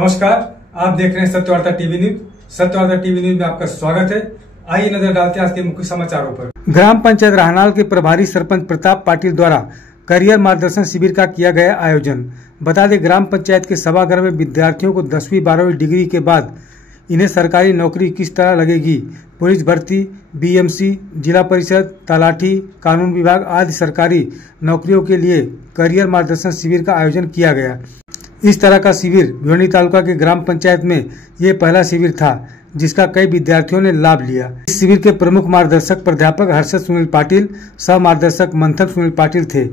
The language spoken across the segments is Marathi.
नमस्कार, आप देख रहे हैं Satyavarta TV news. Satyavarta TV news में आपका स्वागत है। आइए नजर डालते हैं आज के मुख्य समाचारों पर। ग्राम पंचायत राहनाल के प्रभारी सरपंच प्रताप पाटिल द्वारा करियर मार्गदर्शन शिविर का किया गया आयोजन। बता दें, ग्राम पंचायत के सभागार में विद्यार्थियों को 10वीं 12वीं डिग्री के बाद इन्हें सरकारी नौकरी किस तरह लगेगी, पुलिस भर्ती, बीएमसी, जिला परिषद, तलाठी, कानून विभाग आदि सरकारी नौकरियों के लिए करियर मार्गदर्शन शिविर का आयोजन किया गया। इस तरह का शिविर भिवंडी तालुका के ग्राम पंचायत में ये पहला शिविर था, जिसका कई विद्यार्थियों ने लाभ लिया। इस शिविर के प्रमुख मार्गदर्शक प्राध्यापक हर्षद सुनील पाटिल, सह मार्गदर्शक मंथन सुनील पाटिल थे।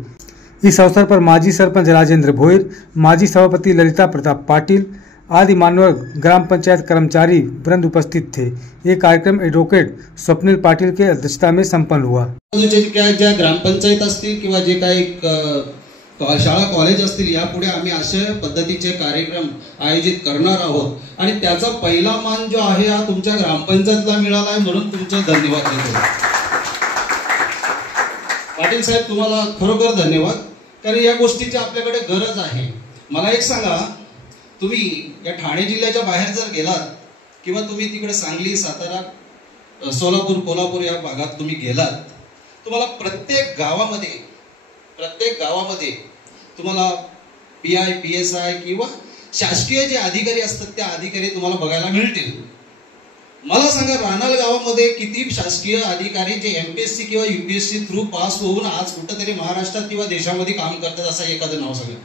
इस अवसर पर माजी सरपंच राजेंद्र भोईर, माजी सभापति ललिता प्रताप पाटिल आदि मान्यवर ग्राम पंचायत कर्मचारी वृंद उपस्थित थे। ये कार्यक्रम एडवोकेट स्वप्निल पाटिल के अध्यक्षता में संपन्न हुआ। ज्या ग्रामपंचायत असतील किंवा जे काही शाळा कॉलेज असतील, यापुढे आम्ही अशा पद्धतीचे कार्यक्रम आयोजित करणार आहोत आणि त्याचा पहिला मान जो आहे हा तुमच्या ग्रामपंचायतला मिळाला आहे, म्हणून तुमचे धन्यवाद देतो। पाटील साहेब, तुम्हाला खरोखर धन्यवाद, कारण या गोष्टीची आपल्याकडे गरज आहे। मला एक सांगा, तुम्ही या ठाणे जिल्ह्याच्या बाहेर जर गेलात किंवा तुम्ही तिकडे सांगली, सातारा, सोलापूर, कोल्हापूर या भागात तुम्ही गेलात, तुम्हाला प्रत्येक गावामध्ये तुम्हाला पीआय, पीएसआय किंवा शासकीय जे अधिकारी असतात त्या अधिकारी तुम्हाला बघायला मिळतील। मला सांगा, राहनाल गावामध्ये किती शासकीय अधिकारी जे एमपीएससी किंवा यूपीएससी थ्रू पास होऊन आज कुठेतरी महाराष्ट्रात किंवा देशामध्ये काम करतात, असं एखादं नाव सांगा।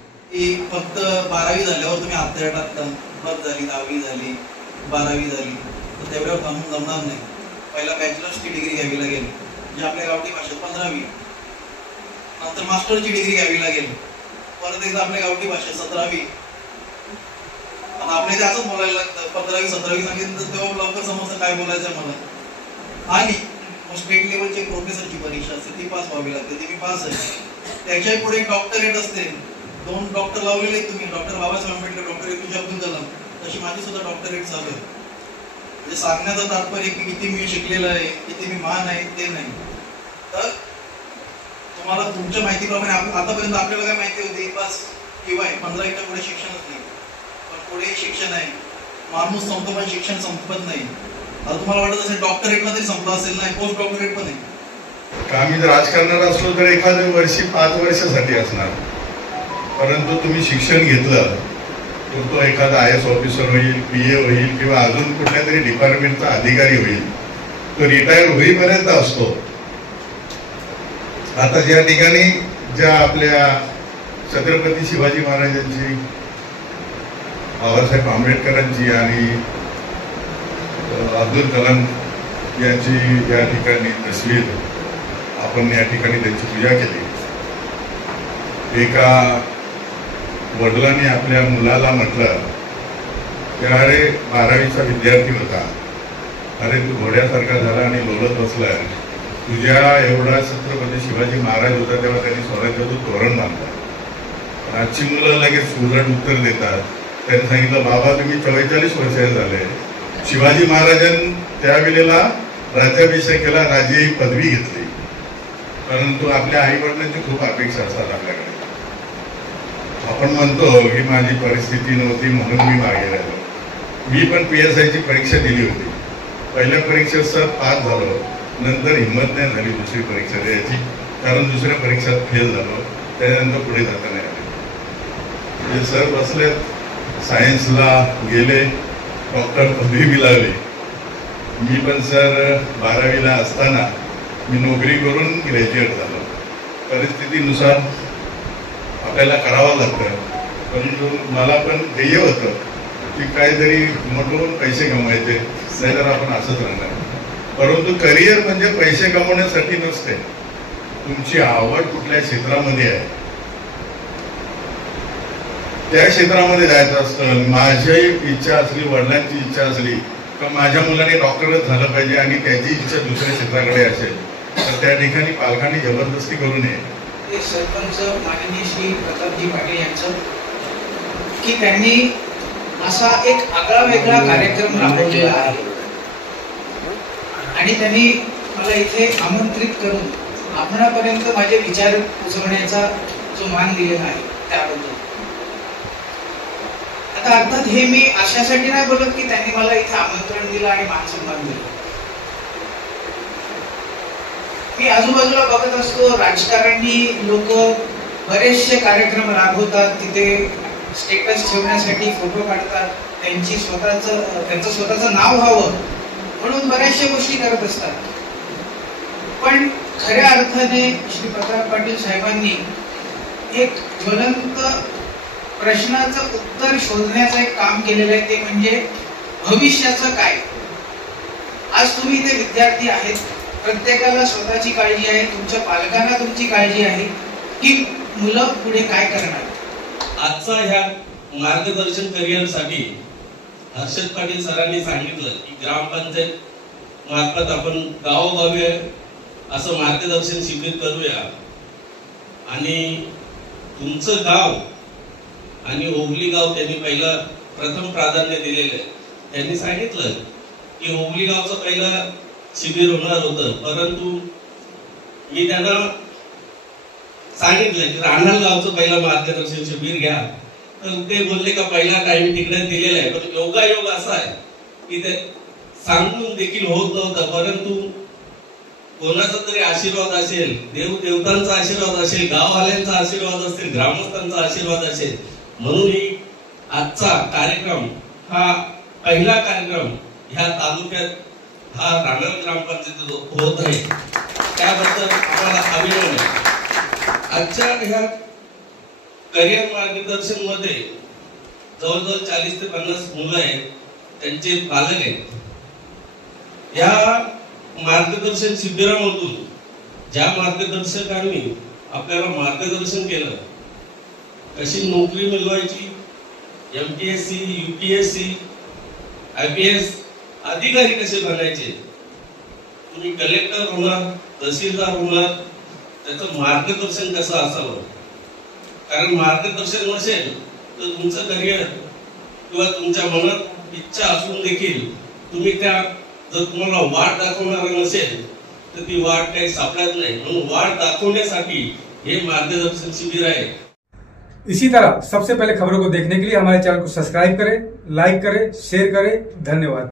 फक्त 12वी झाल्यावर तुम्ही आत्ता टाकता, बस झाली, 10वी झाली, 12वी झाली, तर तेवढ्यावर थांबून जमणार नाही। पहिला बॅचलर्सची डिग्री घ्यावी लागेल, जे आपल्या गावठी भाषेत 15वी, नंतर मास्टरची डिग्री घ्यावी लागेल, परत एकदा आपल्या गावठी भाषेत 17वी। आता आपल्या इथे असंच बोलायला लागतं, 15वी 17वी सांगितलं तर तेव्हा लवकर समजतं काय बोलायचं मला। आणि स्टेट लेवलची प्रोफेसरची परीक्षा असते, ती पास व्हावी लागते, ती मी पास आहे। त्याच्या पुढे डॉक्टरेट असते, 2 डॉक्टर लावलेले तुम्ही, doctor Babasaheb Ambedkar, doctor APJ Abdul Kalam, तशी माझी सुद्धा डॉक्टरेट चालू आहे। म्हणजे सांगण्याचं तात्पर्य की किती मी शिकलेलं आहे, किती मी महान आहे ते नाही, तर तुम्हाला तुमच्या माहितीप्रमाणे आतापर्यंत आपल्याला काय माहिती होती, बस किंवा 15वीच्या पुढे शिक्षणच नाही, पण पुढे शिक्षण आहे। माणूस संपतो पण शिक्षण संपत नाही। आता तुम्हाला वाटत असेल डॉक्टरेटला तरी संपलं असेल, नाही, पोस्ट डॉक्टरेट पण आहे। आम्ही जर राजकारणात असलो तर एखाद्या वर्षी 5 वर्षासाठी असणार, परंतु तुम्ही शिक्षण घेतलं तर तो एखादा IAS ऑफिसर होईल, PA होईल किंवा अजून कुठल्या तरी डिपार्टमेंटचा अधिकारी होईल, तो रिटायर होईपर्यंत असतो। आता ज्या ठिकाणी ज्या आपल्या छत्रपती शिवाजी महाराजांची, बाबासाहेब आंबेडकरांची आणि अब्दुल कलाम यांची या ठिकाणी तस्वीर, आपण या ठिकाणी त्यांची पूजा केली। एका वडिलांनी आपल्या मुलाला म्हटलं की अरे 12वीचा विद्यार्थी होता, अरे तू घोड्यासारखा झाला आणि लोळत बसला, तुझ्या एवढा छत्रपती शिवाजी महाराज होता तेव्हा त्यांनी स्वराज्याचं तोरण बांधलं। आजची मुलं लगेच उलट उत्तर देतात। त्यांनी सांगितलं, बाबा तुम्ही 44 वर्षाचे झाले, शिवाजी महाराजांनी त्यावेळेला राज्याभिषेक केला, राजे ही पदवी घेतली, परंतु आपल्या आई वडिलांची खूप अपेक्षा असतात आपल्याकडे। आपण म्हणतो की माझी परिस्थिती नव्हती म्हणून मी मागे राहिलो। मी पण PSIची परीक्षा दिली होती, पहिल्या परीक्षेत सर पास झालो, नंतर हिंमत नाही झाली दुसरी परीक्षा द्यायची, कारण दुसऱ्या परीक्षेत फेल झालो, त्यानंतर पुढे जाता नाही आले। सर बसले, सायन्सला गेले, डॉक्टर पदवी मिळाली। मी पण सर 12वीला असताना मी नोकरी करून ग्रॅज्युएट झालो। परिस्थितीनुसार आपल्याला करावं लागतं, परंतु मला पण ध्येय होतं की काहीतरी मोठं पैसे कमवायचे, नाहीतर आपण असंच राहणार। परंतु करिअर म्हणजे पैसे कमवण्यासाठी नसते, तुमची आवड कुठल्या क्षेत्रामध्ये आहे त्या क्षेत्रामध्ये जायचं असतं। माझी इच्छा असली, वडिलांची इच्छा असली तर माझ्या मुलाने डॉक्टरच झालं पाहिजे आणि त्याची इच्छा दुसऱ्या क्षेत्राकडे असेल तर त्या ठिकाणी पालकांनी जबरदस्ती करू नये। सरपंच माननीय श्री प्रतापजी पाटील यांचं की त्यांनी असा एक आगळा वेगळा कार्यक्रम राबवलेला आहे आणि त्यांनी मला इथे आमंत्रित करून आपणापर्यंत माझे विचार पोहोचवण्याचा जो मान दिलेला आहे त्याबद्दल आता अर्थात हे मी अशासाठी नाही बोलत की त्यांनी मला इथे आमंत्रण दिलं आणि मानसन्मान दिलं. मी आजूबाजूला बघत असतो, राजकारणी लोक बरेचसे कार्यक्रम राबवतात, तिथे स्टेटस ठेवण्यासाठी फोटो काढतात, त्यांचं स्वतःचं नाव व्हावं म्हणून बऱ्याचशा गोष्टी करत असतात. पण खऱ्या अर्थाने श्री प्रताप पाटील साहेबांनी एक ज्वलंत प्रश्नाचं उत्तर शोधण्याचं एक काम केलेलं आहे, ते म्हणजे भविष्याचं काय. आज तुम्ही इथे विद्यार्थी आहेत, प्रत्येकाला स्वतःची काळजी आहे, तुमच्या पालकांना तुमची काळजी आहे की मुलं पुढे काय करणार. आजचा ह्या मार्गदर्शन करिअरसाठी हर्षद पाटील सरांनी सांगितलं की ग्रामपंचायत मार्फत आपण गावोगावी असं मार्गदर्शन शिबिर करूया आणि तुमचं गाव आणि ओवली गाव त्यांनी पहिलं प्रथम प्राधान्य दिलेलं आहे. त्यांनी सांगितलं की ओवली गावचं पहिलं शिबिर होणार होतं, परंतु मी त्यांना सांगितलं की राहणार गावचं पहिलं मार्गदर्शन शिबिर घ्या. तर ते बोलले का पहिला टाइम तिकडे दिलेला आहे, पण योगायोग असा आहे की ते सांगून देखील होत नव्हतं. परंतु कोणाचा तरी आशीर्वाद असेल, देवदेवतांचा आशीर्वाद असेल, गाववाल्यांचा आशीर्वाद असेल, ग्रामस्थांचा आशीर्वाद असेल, म्हणून ही आजचा कार्यक्रम हा पहिला कार्यक्रम ह्या तालुक्यात हा राहणार ग्रामपंचायत होत आहे. त्याबद्दल आम्हाला अभिनंदन. आजच्या ह्या करिअर मार्गदर्शन मध्ये जवळजवळ 40 ते 50 मुलं आहेत, त्यांचे पालक आहेत. या मार्गदर्शन शिबिरामधून ज्या मार्गदर्शकांनी आपल्याला मार्गदर्शन केलं, कशी नोकरी मिळवायची, MPSC, UPSC, IPS अधिकारी कसे बनायचे, तुम्ही कलेक्टर होणार, तहसीलदार होणार, त्याचं मार्गदर्शन कसं असावं. कारण मार्गदर्शन नसेल तर तुमचं करिअर किंवा तुमच्या मनात इच्छा असून देखील तुम्ही त्या जर तुम्हाला वाट दाखवणार नसेल तर ती वाट काही सापडत नाही. म्हणून वाट दाखवण्यासाठी हे मार्गदर्शन शिबिर आहे. इसी तरह सबसे पहले खबरों को देखने के लिए हमारे चैनल को सब्सक्राइब करें, लाइक करें, शेयर करें. धन्यवाद.